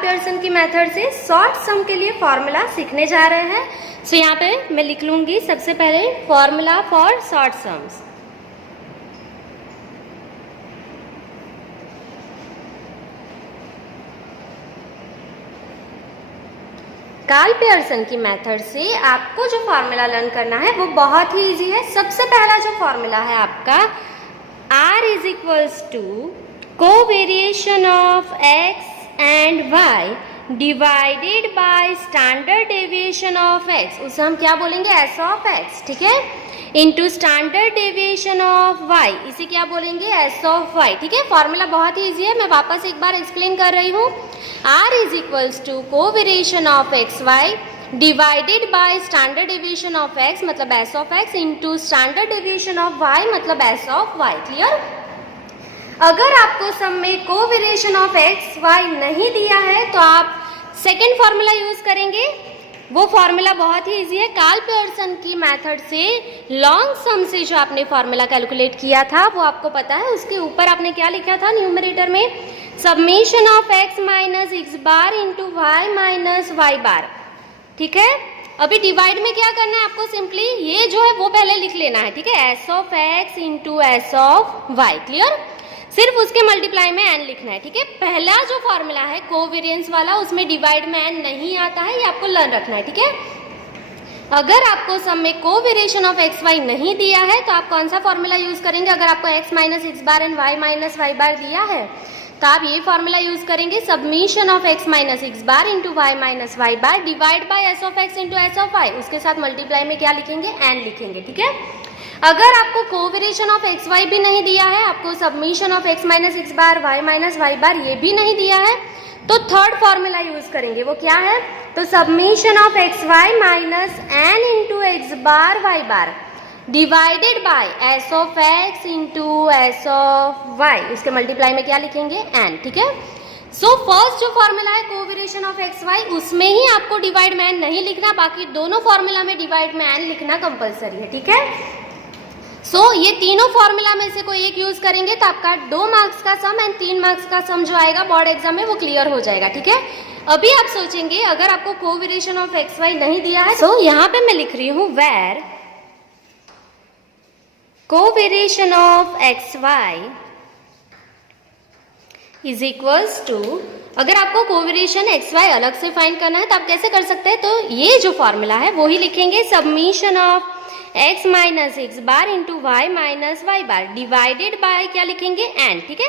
Pearson की method से short सम के लिए फॉर्मूला सीखने जा रहे हैं। सो यहाँ पे मैं लिख लूंगी सबसे पहले formula for short sums. Karl Pearson की मेथड से आपको जो फॉर्मूला लर्न करना है वो बहुत ही इजी है। सबसे पहला जो फॉर्मूला है आपका R is equals to covariation of x and y divided by standard deviation of x, उसे हम क्या बोलेंगे s ऑफ x, ठीक है, into standard deviation of y, इसे क्या बोलेंगे s ऑफ y, ठीक है। फॉर्मूला बहुत ही इजी है, मैं वापस एक बार एक्सप्लेन कर रही हूँ। R is equals to covariation of x y divided by standard deviation of x मतलब s of x into standard deviation of y मतलब s ऑफ y। क्लियर? अगर आपको सम में कोवेरिएशन ऑफ एक्स वाई नहीं दिया है तो आप सेकेंड फॉर्मूला यूज करेंगे। वो फॉर्मूला बहुत ही इजी है। कार्ल पियर्सन की मेथड से लॉन्ग सम से जो आपने फॉर्मूला कैलकुलेट किया था वो आपको पता है। उसके ऊपर आपने क्या लिखा था न्यूमरेटर में, summation of x minus x bar into Y minus Y bar, ठीक है। अभी डिवाइड में क्या करना है आपको, सिंपली ये जो है वो पहले लिख लेना है, ठीक है, S of x into S of Y. Clear? सिर्फ उसके मल्टीप्लाई में एन लिखना है, ठीक है। पहला जो फॉर्मूला है कोवेरिएंस वाला उसमें डिवाइड में एन नहीं आता है, ये आपको लर्न रखना है, ठीक है। अगर आपको सम में कोवेरिएशन ऑफ एक्स वाई नहीं दिया है तो आप कौन सा फॉर्मूला यूज करेंगे। अगर आपको x minus x bar and y minus Y bar दिया है तो आप ये फॉर्मूला यूज करेंगे, submission of x minus x bar into Y minus Y bar divide by S of x into S of Y, उसके साथ multiply में क्या लिखेंगे, एन लिखेंगे, ठीक है। अगर आपको कोवेरिएशन ऑफ एक्स वाई भी नहीं दिया है, आपको submission of x minus x bar y minus Y bar ये भी नहीं दिया है तो थर्ड फॉर्मूला यूज करेंगे। वो क्या है, तो submission of x Y minus N into X bar Y bar divided by S of x into S of Y, उसके मल्टीप्लाई में क्या लिखेंगे, एन, ठीक है। सो फर्स्ट जो फॉर्मूला है कोवेरिएशन ऑफ एक्स वाई उसमें ही आपको डिवाइड में एन नहीं लिखना, बाकी दोनों फॉर्मूला में डिवाइड में एन लिखना कंपलसरी है, ठीक है। सो ये तीनों फॉर्मूला में से कोई एक यूज करेंगे तो आपका 2 मार्क्स का सम एंड 3 मार्क्स का सम जो आएगा बोर्ड एग्जाम में वो क्लियर हो जाएगा, ठीक है। अभी आप सोचेंगे अगर आपको कोवेरिएशन ऑफ एक्स वाई नहीं दिया है तो यहाँ पे मैं लिख रही हूँ where covariation of x Y is equals to, अगर आपको कोवेरिएशन एक्स वाई अलग से फाइंड करना है तो आप कैसे कर सकते हैं, तो ये जो फॉर्मूला है वो ही लिखेंगे, submission of x minus x bar into Y minus Y bar divided by क्या लिखेंगे, एन, ठीक है।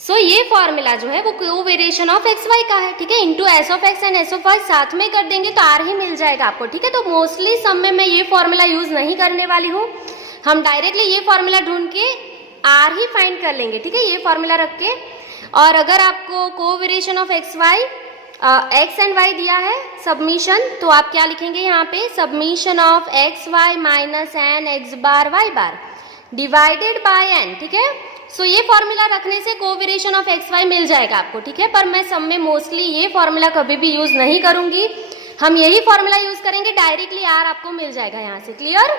सो ये फॉर्मूला जो है वो कोवेरिएशन ऑफ एक्स वाई का है, ठीक है, into S of X and S of Y साथ में कर देंगे तो आर ही मिल जाएगा आपको, ठीक है। तो मोस्टली सम में मैं ये फॉर्मूला यूज नहीं करने वाली हूँ, हम डायरेक्टली ये फॉर्मूला ढूंढ के आर ही फाइंड कर लेंगे, ठीक है, ये फॉर्मूला रख के। और अगर आपको covariation of x y x and y दिया है सबमिशन, तो आप क्या लिखेंगे यहाँ पे, summation of x Y minus N x bar Y bar divided by n, ठीक है। सो ये फॉर्मूला रखने से कोवेरिएशन ऑफ एक्स वाई मिल जाएगा आपको, ठीक है। पर मैं सम में मोस्टली ये फॉर्मूला कभी भी यूज नहीं करूंगी, हम यही फॉर्मूला यूज करेंगे, डायरेक्टली आर आपको मिल जाएगा यहाँ से। क्लियर?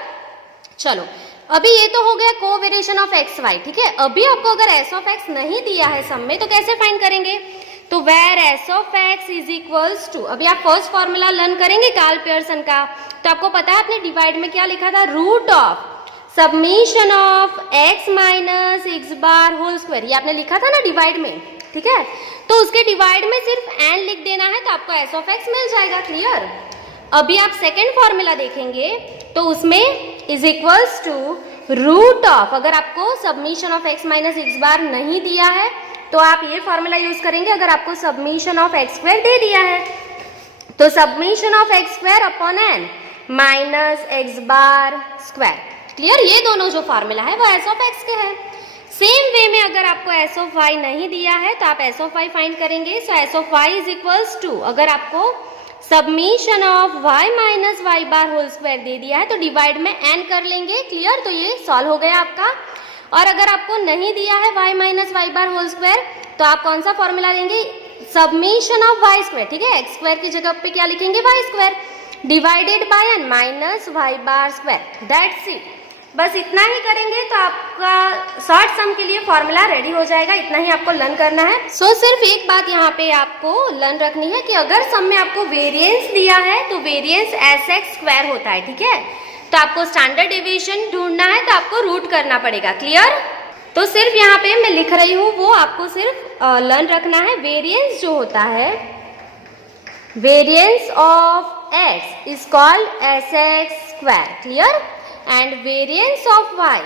चलो अभी ये तो हो गया कोवेरिएशन ऑफ एक्स वाई, ठीक है। अभी आपको अगर एस ऑफ एक्स नहीं दिया है सम में तो कैसे फाइंड करेंगे, तो where S of x is equals to, अभी आप फर्स्ट फॉर्मूला लर्न करेंगे कार्ल पियर्सन का, तो आपको पता है आपने डिवाइड में क्या लिखा था, root of submission of x minus x bar whole square, ये आपने लिखा था ना डिवाइड में, ठीक है। तो उसके डिवाइड में सिर्फ एन लिख देना है तो आपको एस ऑफ एक्स मिल जाएगा। क्लियर? अभी आप सेकेंड फॉर्मूला देखेंगे तो उसमें is equals to root of, अगर आपको submission of x minus x bar नहीं दिया है तो आप ये फॉर्मूला यूज करेंगे, अगर आपको सबमिशन ऑफ एक्स स्क्वायर दे दिया है तो submission of X square upon N minus x bar square. Clear? ये दोनों जो फॉर्मूला है वो एस ऑफ एक्स के हैं। सेम वे में अगर आपको एस ऑफ वाई नहीं दिया है तो आप एस ऑफ वाई फाइंड करेंगे। So s of Y is equals to, अगर आपको submission of y minus Y bar whole square दे दिया है तो डिवाइड में एन कर लेंगे। क्लियर? तो ये सॉल्व हो गया आपका। और अगर आपको नहीं दिया है Y minus Y bar whole square तो आप कौन सा फॉर्मूला लेंगे, सबमिशन ऑफ वाई स्क्वायर, ठीक है, एक्स स्क्वायर की जगह पे क्या लिखेंगे, Y square divided by N minus Y bar square, that's it. बस इतना ही करेंगे तो आपका शॉर्ट सम के लिए फॉर्मूला रेडी हो जाएगा। इतना ही आपको लर्न करना है। सिर्फ एक बात यहाँ पे आपको लर्न रखनी है कि अगर सम में आपको वेरिएंस दिया है तो वेरिएंस sx स्क्वायर होता है, ठीक है। तो आपको स्टैंडर्ड डेविएशन ढूंढना है तो आपको रूट करना पड़ेगा। क्लियर? तो सिर्फ यहाँ पे मैं लिख रही हूँ, वो आपको सिर्फ लर्न रखना है। वेरिएंस जो होता है, variance of x is called sx square. Clear? And variance of y,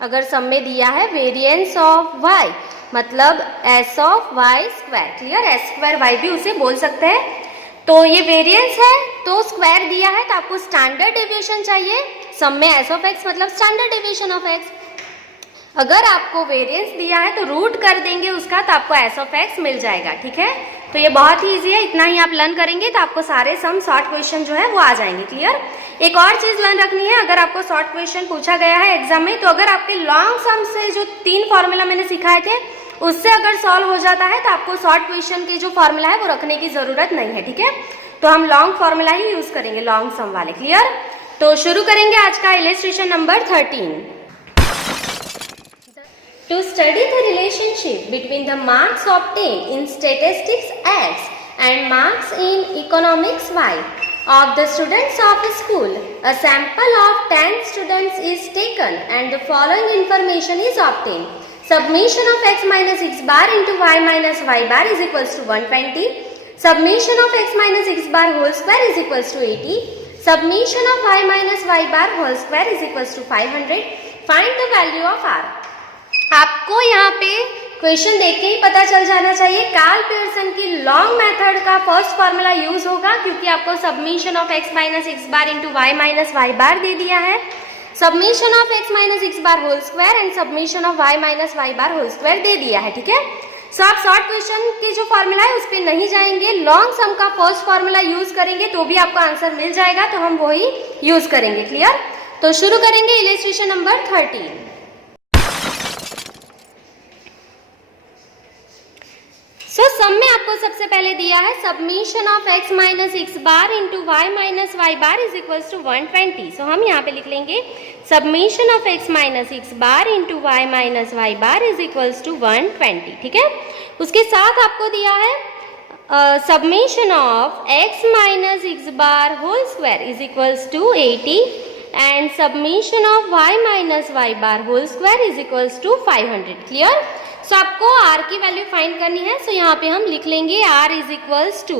अगर सम में दिया है वेरिएंस ऑफ y मतलब s of y square. Clear? s square y भी उसे बोल सकते हैं। तो ये वेरिएंस है तो स्क्वायर दिया है तो आपको स्टैंडर्ड डेविएशन चाहिए। सम में s ऑफ x मतलब स्टैंडर्ड डेविएशन ऑफ x। अगर आपको वेरिएंस दिया है तो रूट कर देंगे उसका तो आपको s ऑफ x मिल जाएगा, ठीक है। तो ये बहुत ही ईजी है। इतना ही आप लर्न करेंगे तो आपको सारे सम शॉर्ट क्वेश्चन जो है वो आ जाएंगे। क्लियर? एक और चीज लर्न रखनी है, अगर आपको शॉर्ट क्वेश्चन पूछा गया है एग्जाम में तो अगर आपके लॉन्ग सम से जो 3 फॉर्मूला मैंने सिखाए थे उससे अगर सॉल्व हो जाता है तो आपको शॉर्ट क्वेश्चन के जो फॉर्मूला है वो रखने की जरूरत नहीं है, ठीक है। तो हम लॉन्ग फॉर्मूला ही यूज करेंगे, लॉन्ग सम वाले। क्लियर? तो शुरू करेंगे आज का illustration number 13। To study the relationship between the marks obtained in statistics X and marks in economics Y of the students of a school, a sample of 10 students is taken and the following information is obtained. Summation of x minus x bar into y minus y bar is equals to 120. Summation of x minus x bar whole square is equals to 80. Summation of y minus y bar whole square is equals to 500. Find the value of r. आपको यहाँ पे question देख के ही पता चल जाना चाहिए Karl Pearson की लॉन्ग मेथड का फर्स्ट फॉर्मूला यूज होगा, क्योंकि आपको submission of x minus x bar into Y minus Y bar दे दिया है, submission of x minus x bar whole square and submission of y minus Y bar whole square दे दिया है, ठीक है। सो आप शॉर्ट क्वेश्चन की जो फॉर्मूला है उस पर नहीं जाएंगे, लॉन्ग सम का फर्स्ट फॉर्मूला यूज करेंगे तो भी आपको आंसर मिल जाएगा, तो हम वही यूज करेंगे। क्लियर? तो शुरू करेंगे इलस्ट्रेशन नंबर 13। सम में आपको सबसे पहले दिया है submission of x minus x bar into Y minus Y bar is equals to 120। So हम यहाँ पे लिख लेंगे submission of x minus x bar into Y minus Y bar is equals to 120, ठीक है। उसके साथ आपको दिया है submission of x minus x bar whole square is equals to 80 and submission of y minus Y bar whole square is equals to 500। Clear? So आपको r की value find करनी है। सो यहाँ पे हम लिख लेंगे r is equals to,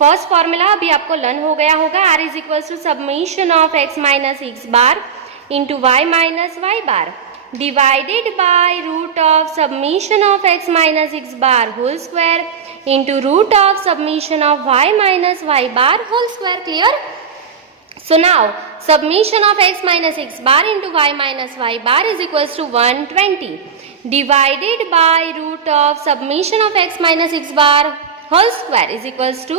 first formula अभी आपको लर्न हो गया होगा, r is equals to submission of x minus x bar into Y minus Y bar divided by root of submission of x minus x bar whole square into root of submission of y minus Y bar whole square. Clear? So now submission of x minus x bar into y minus y bar is equals to 120 divided by root of submission of x minus x bar whole square is equals to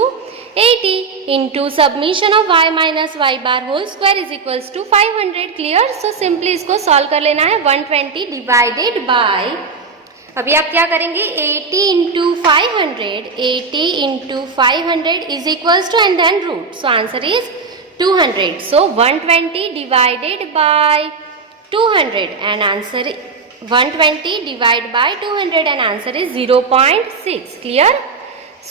80 into submission of y minus y bar whole square is equals to 500. Clear? So simply इसको solve कर लेना है 120 divided by, अभी आप क्या करेंगे 80 into 500, 80 into 500 is equals to and then root. So answer is 200. So 120 divided by 200 and answer 120 divided by 200 and answer is 0.6. Clear?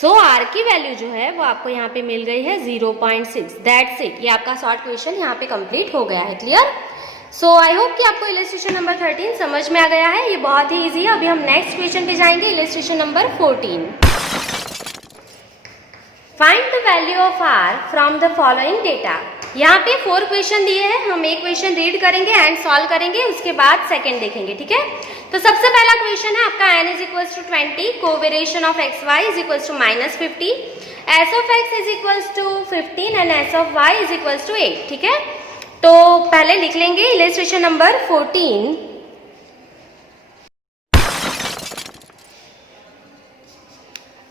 So r की value जो है वो आपको यहाँ पे मिल गई है 0.6. That's it. ये आपका शॉर्ट क्वेश्चन यहाँ पे कंप्लीट हो गया है। क्लियर? सो आई होप कि आपको इलस्ट्रेशन नंबर 13 समझ में आ गया है। ये बहुत ही इजी है। अभी हम नेक्स्ट क्वेश्चन पे जाएंगे, illustration number 14। Find the value of r from the following data. यहाँ पे 4 क्वेश्चन दिए हैं, हम एक क्वेश्चन रीड करेंगे एंड सॉल्व करेंगे, उसके बाद सेकंड देखेंगे, ठीक है। तो सबसे पहला क्वेश्चन है आपका n is equals to 20, covariation of x Y is equals to -50, s of x is equals to 15 and s of y is equals to 8, ठीक है। तो पहले लिख लेंगे इलस्ट्रेशन नंबर 14।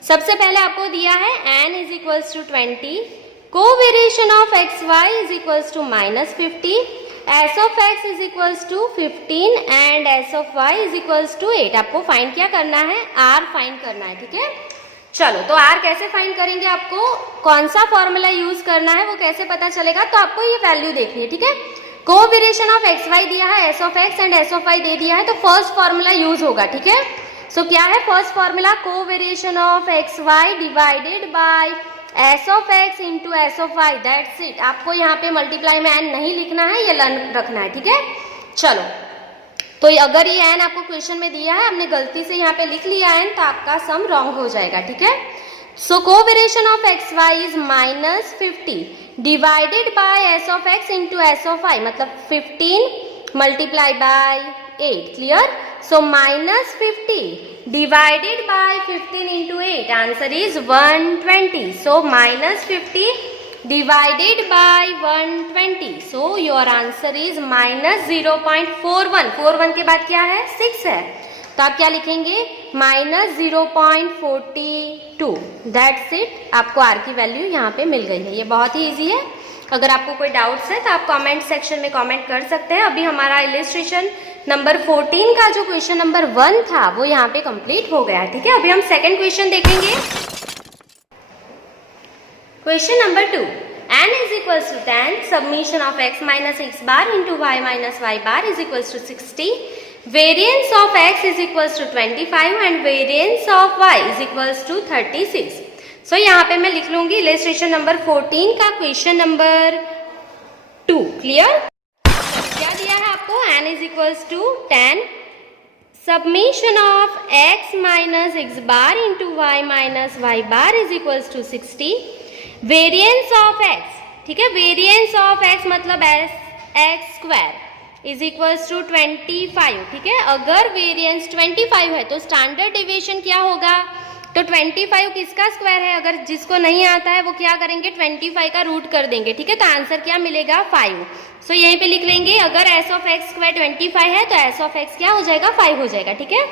सबसे पहले आपको दिया है n is equals to 20, covariation of x Y is equals to -50, s of x is equals to 15 and s of y is equals to 8। आपको फाइंड क्या करना है? r फाइंड करना है, ठीक है। चलो, तो r कैसे फाइंड करेंगे, आपको कौन सा फॉर्मूला यूज करना है वो कैसे पता चलेगा, तो आपको ये वैल्यू देखनी है, ठीक है। कोवेरिएशन ऑफ एक्स वाई दिया है, S of X and S of why they दिया है, तो फर्स्ट फॉर्मूला यूज होगा, ठीक है। सो क्या है first formula, covariation of x y divided by S of x into S of y, that's it. आपको यहाँ पे मल्टीप्लाई में एन नहीं लिखना है, ये लर्न रखना है, ठीक है। चलो, तो अगर ये एन आपको क्वेश्चन में दिया है, हमने गलती से यहाँ पे लिख लिया एन, तो आपका सम रॉन्ग हो जाएगा, ठीक है। So covariation of x Y is -50 divided by S of x into S of y, मतलब 15 multiply by 8, clear. So -50 divided by 15 into 8, answer is 120. So -50 divided by 120, so your answer is -0.41. 41 के बाद क्या है, 6 है, तो आप क्या लिखेंगे, -0.42. दैट्स इट, आपको आर की वैल्यू यहाँ पे मिल गई है। ये बहुत ही इजी है। अगर आपको कोई डाउट्स है तो आप कमेंट सेक्शन में कमेंट कर सकते हैं। अभी हमारा इलिस्ट्रेशन नंबर 14 का जो क्वेश्चन नंबर 1 था वो यहाँ पे कंप्लीट हो गया है, ठीक है। अभी हम सेकंड क्वेश्चन देखेंगे। Question number 2, n is equals to 10, submission of x minus x bar into y minus y bar is equals to 60, variance of x is equals to 25 and variance of y is equals to 36. सो यहाँ पे मैं लिख लूंगी illustration number 14 का question number 2, clear. क्या दिया है आपको, n is equals to 10, submission of x minus x bar into y minus y bar is equals to 60, variance of x, ठीक है, variance of x मतलब x square is equals to 25, ठीक है। अगर वेरिएंस 25 है तो स्टैंडर्ड डेविएशन क्या होगा, तो 25 किसका स्क्वायर है, अगर जिसको नहीं आता है वो क्या करेंगे, 25 का रूट कर देंगे, ठीक है। तो आंसर क्या मिलेगा, 5। सो यहीं पे लिख लेंगे, अगर एस ऑफ एक्स स्क्वायर 25 है तो एस ऑफ एक्स क्या हो जाएगा, 5 हो जाएगा, ठीक है।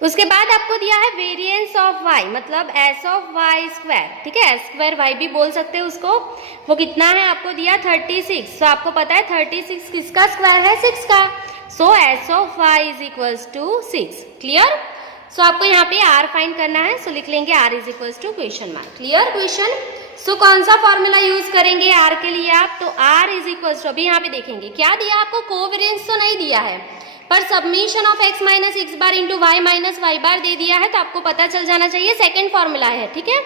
उसके बाद आपको दिया है वेरिएंस ऑफ वाई, मतलब एस ऑफ वाई स्क्वायर, ठीक है, एस स्क्वायर वाई भी बोल सकते हैं उसको। वो कितना है आपको दिया, 36। सो आपको पता है 36 किसका स्क्वायर है, 6 का। So s of Y is equals to 6, clear. So आपको यहाँ पे आर फाइंड करना है, सो लिख लेंगे R is equals to question mark, clear question. So कौन सा फॉर्मूला यूज करेंगे आर के लिए आप, तो आर इज इक्वल्स टू, अभी यहाँ पे देखेंगे क्या दिया आपको, कोवेरिएंस तो नहीं दिया है, पर summation of x minus x bar into Y minus Y bar दे दिया है, तो आपको पता चल जाना चाहिए सेकेंड फॉर्मूला है, ठीक है।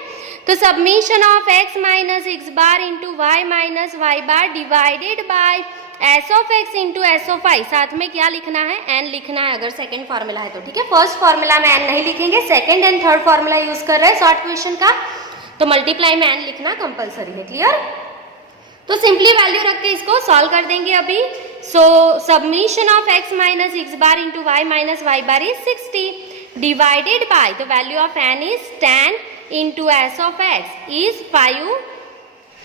तो submission of x minus x bar into Y minus Y bar divided by S of x into S of Y, साथ में क्या लिखना है, एन लिखना है अगर सेकंड फॉर्मूला है तो, ठीक है। फर्स्ट फॉर्मूला में एन नहीं लिखेंगे, second and third formula use कर रहे हैं शॉर्ट क्वेश्चन का, तो मल्टीप्लाई में एन लिखना कंपलसरी है, क्लियर। तो सिंपली वैल्यू रख के इसको सॉल्व कर देंगे अभी। So summation of x minus x bar into Y minus Y bar is 60 divided by the value of n is 10 into S of x is 5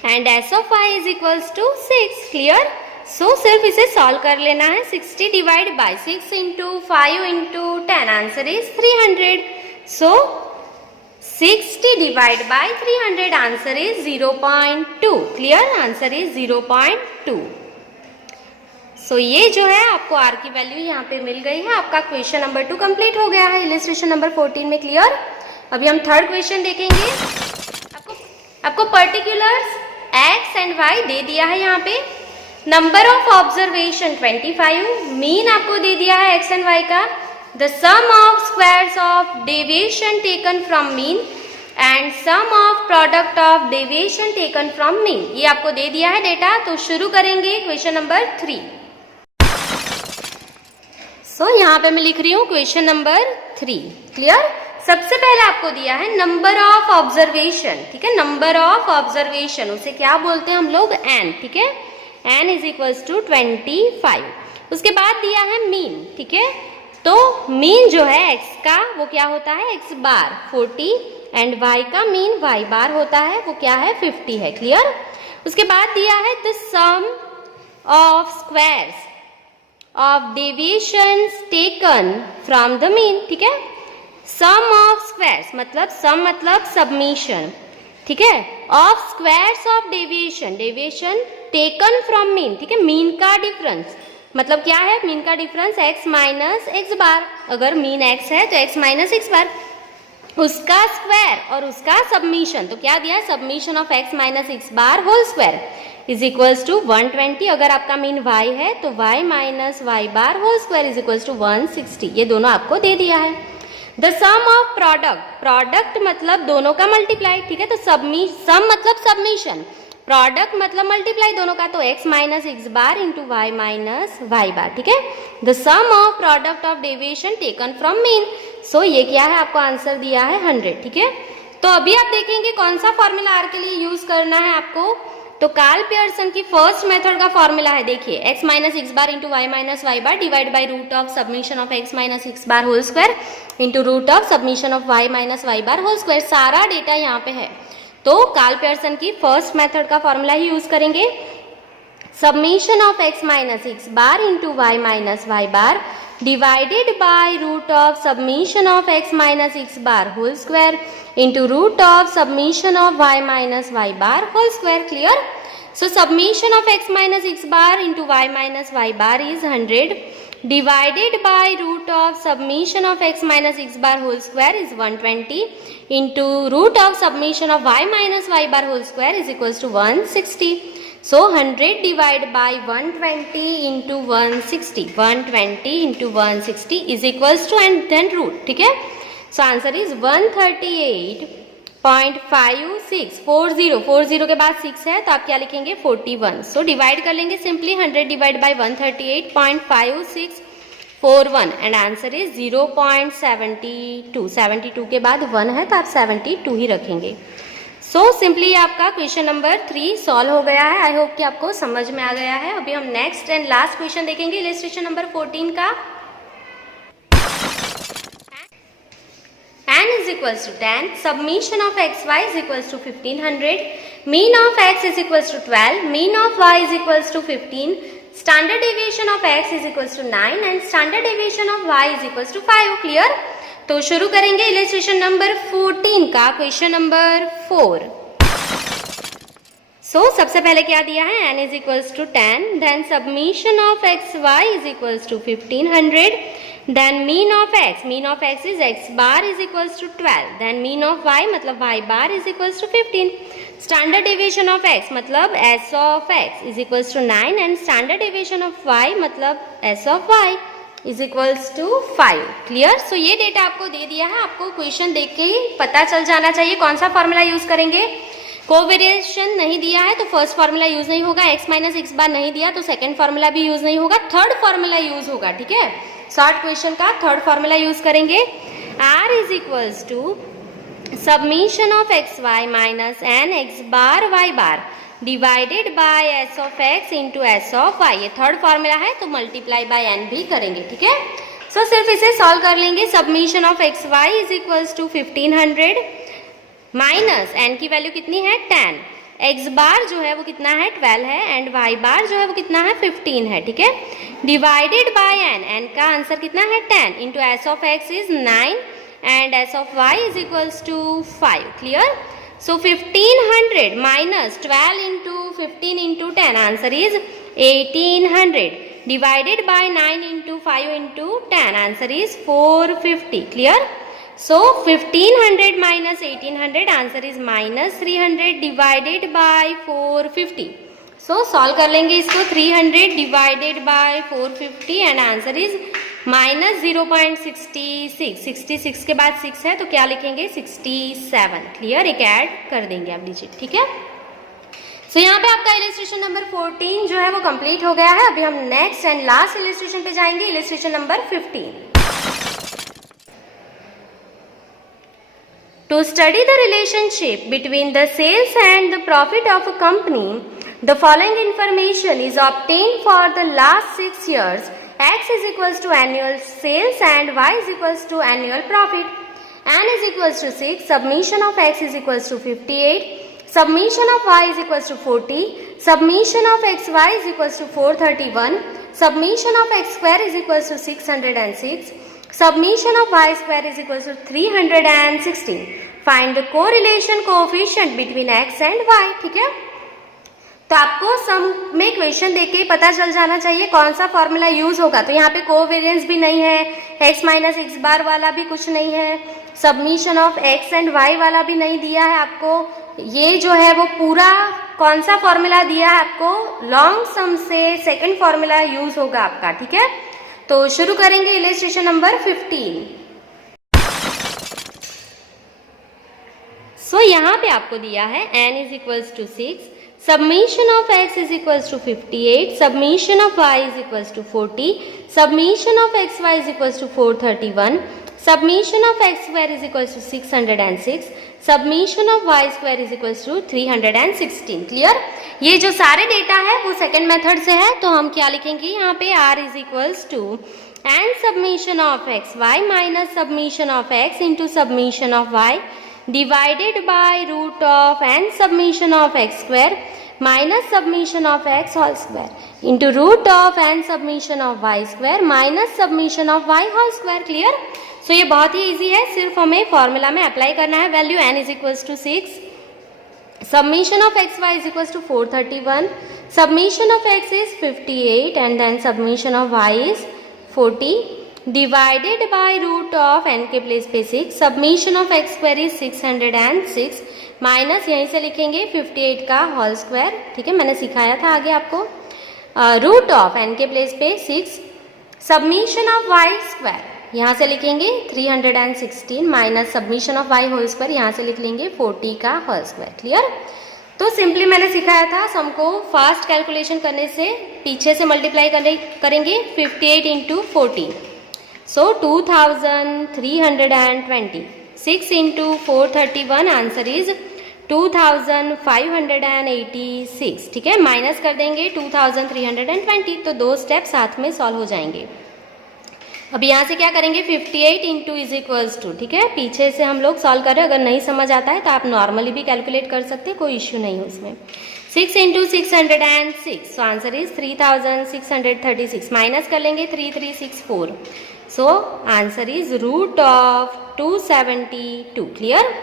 and S of Y is equals to 6, clear. So सिर्फ इसे solve कर लेना है, 60 divide by 6 into 5 into 10, answer is 300। So 60 divide by 300, answer is 0.2, clear, answer is 0.2। सो ये जो है आपको are की वैल्यू यहाँ पे मिल गई है। आपका क्वेश्चन नंबर 2 कंप्लीट हो गया है इलिस्ट्रेशन नंबर 14 में, क्लियर। अभी हम थर्ड क्वेश्चन देखेंगे। आपको particulars x and why they दिया है यहाँ पे, नंबर ऑफ ऑब्जर्वेशन 25, मीन आपको दे दिया है एक्स एंड वाई का, the sum of squares of deviation taken from mean and sum of product of deviation taken from mean, ये आपको दे दिया है डेटा। तो शुरू करेंगे क्वेश्चन नंबर 3। सो यहाँ पे मैं लिख रही हूँ क्वेश्चन नंबर 3, क्लियर। सबसे पहले आपको दिया है नंबर ऑफ ऑब्जर्वेशन, ठीक है, नंबर ऑफ ऑब्जर्वेशन उसे क्या बोलते हैं हम लोग, एन, ठीक है, n इज इक्वल्स टू 25। उसके बाद दिया है मीन, ठीक है, तो मीन जो है x का वो क्या होता है, x बार 40 एंड y का मीन y बार होता है वो क्या है, 50 है, क्लियर। उसके बाद दिया है the sum of squares of deviations taken from the mean, ठीक है। सम ऑफ स्क्वायर्स मतलब सम मतलब सबमिशन, ठीक है, of squares of deviation, deviation taken from mean, ठीक है, मीन का डिफरेंस मतलब क्या है, मीन का डिफरेंस x माइनस एक्स बार, अगर मीन x है तो x माइनस एक्स बार, उसका स्क्वायर और उसका सबमिशन, तो क्या दिया, submission of x minus x bar whole square is equals to 120। अगर आपका मीन y है तो y minus Y bar whole square is equals to 160। ये दोनों आपको दे दिया है। The sum of product, product मतलब दोनों का मल्टीप्लाई, ठीक है। तो सम मतलब सबमिशन, प्रोडक्ट मतलब मल्टीप्लाई दोनों का, तो x minus x bar into Y minus Y bar, ठीक है। The sum of product of deviation taken from mean. So ये क्या है, आपको आंसर दिया है 100, ठीक है। तो अभी आप देखेंगे कौन सा फॉर्मूला आर के लिए यूज करना है आपको। तो कार्ल पियर्सन की फर्स्ट मेथड का फॉर्मूला है, देखिए x minus x bar into Y minus Y bar divide by root of submission of x minus x bar whole square into root of submission of y minus Y bar whole square. सारा data यहाँ पे है, तो Karl Pearson की first method का formula ही use करेंगे। Submission of x minus x bar into Y minus Y bar divided by root of submission of x minus x bar whole square into root of submission of y minus y bar whole square. Clear? So submission of x minus x bar into y minus y bar is 100 divided by root of submission of x minus x bar whole square is 120 into root of submission of y minus y bar whole square is equals to 160. So 100 divided by 120 into 160, 120 into 160 is equals to and then root, ठीक है। So answer is 138.56, 40 के बाद 6 है तो आप क्या लिखेंगे 41। So divide कर लेंगे simply 100 divide by 138.5641 and answer is 0.72, 72 के बाद 1 है तो आप 72 ही रखेंगे। सो सिंपली आपका क्वेश्चन नंबर 3 सॉल्व हो गया है। आई होप कि आपको समझ में आ गया है। अभी हम नेक्स्ट एंड लास्ट क्वेश्चन देखेंगे इलस्ट्रेशन नंबर 14 का। n is equals to 10, submission of xy is equals to 1500, mean of x is equals to 12, mean of y is equals to 15, standard deviation of x is equals to 9 and standard deviation of y is equals to 5. Clear? तो शुरू करेंगे illustration number 14 का question number 4। सबसे पहले क्या दिया है, n is equals to 10, then submission of xy is equals to 1500, then mean of x is x bar is equals to 12, then mean of y मतलब y bar is equals to 15, standard deviation of x मतलब s of x is equals to 9 and standard deviation of y मतलब s of y is equals to 5। Clear? So ये data आपको दे दिया है, आपको question देख के ही पता चल जाना चाहिए कौन सा फॉर्मूला यूज करेंगे। कोवेरिएशन नहीं दिया है तो फर्स्ट फॉर्मूला यूज नहीं होगा, x माइनस एक्स बार नहीं दिया तो सेकंड फॉर्मूला भी यूज नहीं होगा, थर्ड फॉर्मूला यूज होगा, ठीक है। शॉर्ट क्वेश्चन का थर्ड फॉर्मूला यूज करेंगे। r is equals to submission of x Y minus N x bar Y bar divided by S of x into S of Y. ये third formula है तो multiply by N भी करेंगे, ठीक है। सो सिर्फ इसे सॉल्व कर लेंगे। Submission of x Y is equals to 1500 minus N की वैल्यू कितनी है 10, एक्स बार जो है वो कितना है 12 है एंड वाई बार जो है वो कितना है 15 है, ठीक है। डिवाइडेड बाय एन, एन का आंसर कितना है 10 into S of x is 9 and S of Y is equals to 5। Clear? So 1500 minus 12 into 15 into 10 answer is 1800 divided by 9 into 5 into 10 answer is 450. Clear? So 1500 minus 1800 answer is minus 300 divided by 450. So solve कर लेंगे इसको 300 divided by 450 and answer is minus 0.66, 66 के बाद 6 है तो क्या लिखेंगे 67। Clear? एक ऐड कर देंगे आप डिजिट, ठीक है। सो यहाँ पे आपका इलस्ट्रेशन नंबर 14 जो है वो कंप्लीट हो गया है। अभी हम नेक्स्ट एंड लास्ट इलस्ट्रेशन पे जाएंगे, illustration number 15। To study the relationship between the sales and the profit of a company, the following information is obtain for the last 6 years. X is equals to annual sales and Y is equals to annual profit. N is equals to 6, submission of X is equals to 58, submission of Y is equals to 40, submission of XY is equals to 431, submission of X square is equals to 606, submission of Y square is equals to 316. Find the correlation coefficient between X and Y. ठीक है, तो आपको सम में question देख के पता चल जाना चाहिए कौन सा फॉर्मूला यूज होगा। तो यहाँ पे कोवेरिएंस भी नहीं है, x माइनस एक्स बार वाला भी कुछ नहीं है, submission of x and y वाला भी नहीं दिया है आपको। ये जो है वो पूरा कौन सा फॉर्मूला दिया है आपको, लॉन्ग सम से सेकंड फॉर्मूला यूज होगा आपका, ठीक है। तो शुरू करेंगे इलस्ट्रेशन नंबर 15। सो यहाँ पे आपको दिया है n is equals to 6, submission of x is equals to 58, submission of y is equals to 40, submission of x Y is equals to 431, submission of x square is equals to 606, submission of y square is equals to 316। Clear. ये जो सारे data है वो second method से है, तो हम क्या लिखेंगे यहाँ पे, r is equals to and submission of x Y minus submission of x into submission of y divided by root of n summation of x square minus summation of x whole square into root of n summation of y square minus summation of y whole square। Clear. So ये बहुत ही easy है, सिर्फ हमें formula में apply करना है। Value n is equals to 6, submission of x y is equals to 431, submission of x is 58 and then submission of y is 40 divided by root of n के place पे 6, submission of x square is 606 minus यहीं से लिखेंगे 58 का whole square, ठीक है, मैंने सिखाया था आगे आपको, रूट ऑफ n के प्लेस पे 6, सबमिशन ऑफ y स्क्वायर यहाँ से लिखेंगे 316 minus submission of y whole square यहाँ से लिख लेंगे 40 का होल स्क्वायर। क्लियर। तो सिंपली मैंने सिखाया था सम को फास्ट कैलकुलेशन करने से पीछे से मल्टीप्लाई करेंगे 58 into 40, so 2320, 6 into 431 answer is 2586। ठीक है, माइनस कर देंगे 2320, तो दो स्टेप साथ में सॉल्व हो जाएंगे। अब यहाँ से क्या करेंगे 58 इंटू इज इक्वल्स टू, ठीक है, पीछे से हम लोग सॉल्व कर रहे हैं, अगर नहीं समझ आता है तो आप नॉर्मली भी कैलकुलेट कर सकते हैं, कोई इश्यू नहीं है उसमें। 6 into 606, so answer is 3636, minus कर लेंगे 3364, so answer is root of 272। Clear.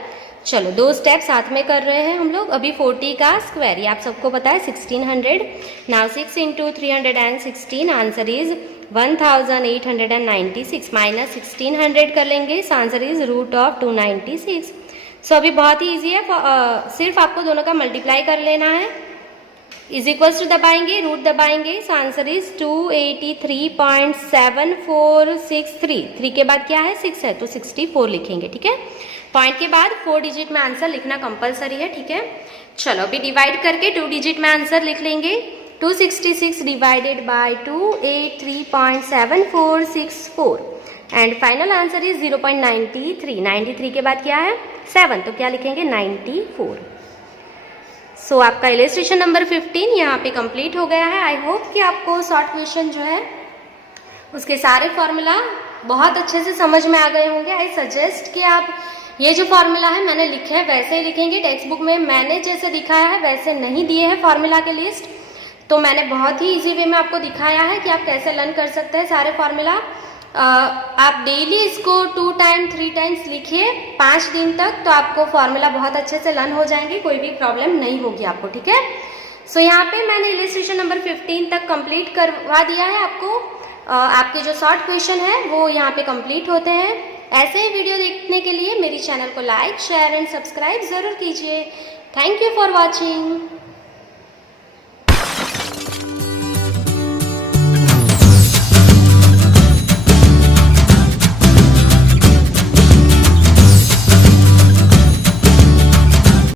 चलो दो स्टेप साथ में कर रहे हैं हम लोग। अभी 40 का स्क्वायर, ये आप सबको पता है 1600, now 6 into 316 answer is 1896, minus 1600 कर लेंगे, आंसर इज रूट ऑफ 296। सो अभी बहुत ही ईजी है, सिर्फ आपको दोनों का मल्टीप्लाई कर लेना है, इज इक्वल्स टू दबाएंगे, रूट दबाएंगे, सो आंसर इज 283.7463। 3 के बाद क्या है 6 है, तो 64 लिखेंगे। ठीक है, पॉइंट के बाद 4 डिजिट में आंसर लिखना कंपलसरी है। ठीक है, चलो अभी डिवाइड करके 2 डिजिट में आंसर लिख लेंगे। 266 divided by 283.7464 and final answer is 0.93। 93 के बाद क्या है 7, तो क्या लिखेंगे 94। सो आपका इलस्ट्रेशन नंबर 15 यहाँ पे कंप्लीट हो गया है। आई होप कि आपको शॉर्ट क्वेश्चन जो है उसके सारे फॉर्मूला बहुत अच्छे से समझ में आ गए होंगे। आई सजेस्ट कि आप ये जो फॉर्मूला है मैंने लिखे हैं वैसे ही लिखेंगे। टेक्स्ट बुक में मैंने जैसे दिखाया है वैसे नहीं दिए हैं फॉर्मूला के लिस्ट, तो मैंने बहुत ही इजी वे में आपको दिखाया है कि आप कैसे लर्न कर सकते हैं सारे फॉर्मूला। आप डेली इसको 2 टाइम 3 टाइम्स लिखिए 5 दिन तक, तो आपको फॉर्मूला बहुत अच्छे से लर्न हो जाएंगे, कोई भी प्रॉब्लम नहीं होगी आपको। ठीक है, सो यहाँ पे मैंने इलस्ट्रेशन नंबर 15 तक कंप्लीट करवा दिया है आपको। आपके जो शॉर्ट क्वेश्चन है वो यहाँ पे कंप्लीट होते हैं। ऐसे ही वीडियो देखने के लिए मेरी चैनल को लाइक शेयर एंड सब्सक्राइब ज़रूर कीजिए। Thank you for watching.